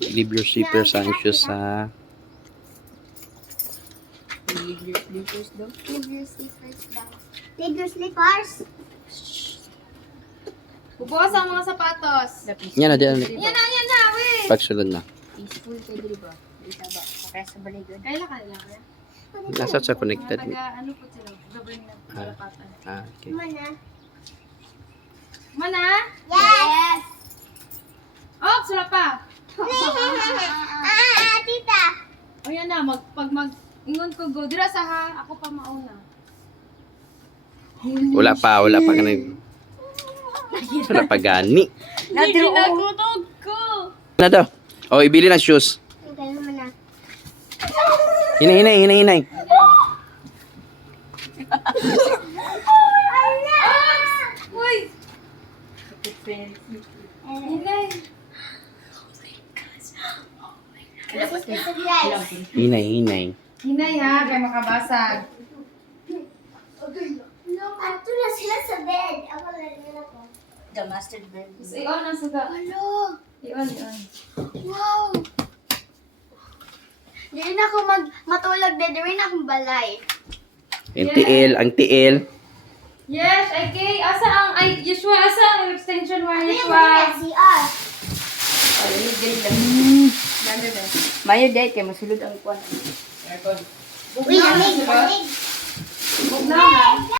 Leave your slippers anxious ha. Leave your slippers daw. Leave your slippers daw. Leave your slippers. Bubukas ang mga sapatos. Yan na, yan Yan na, wait. Pagsulod na. Peaceful kay diri ba? Isa ba? Kaya sa baligod. Kailan ka lang, kaya? Nasa sa connected. Ano po sila? Gabay na kalapatan. Okay. Mana? Mana? Yes! Oh, sila pa. Tita! O yan na, ingon ko go. Dira sa ha, ako pa mauna. Wala pa ganun. Wala pa gani. Hindi nagutog ko. Na daw. Oh, ibili ng shoes. Okay naman na. Hinay. Uy! Hinay. Hinay. Hinay ha, kaya makabasag. Ato na sila sa bed. Ako lang ako. The master bed. I-on ang suga. Hello! I-on. Wow! Di rin ako matulog na. Di rin akong balay. Ang tiil. Yes, okay. Asa ang, Yeshua, asa ang extension wire, Ano yung Yeshua? mga CR? Oh, limig lang. Ganda ba? Mayo dahil kay masulod ang kuwan. Aircon. Uy, lamig. Huwag na.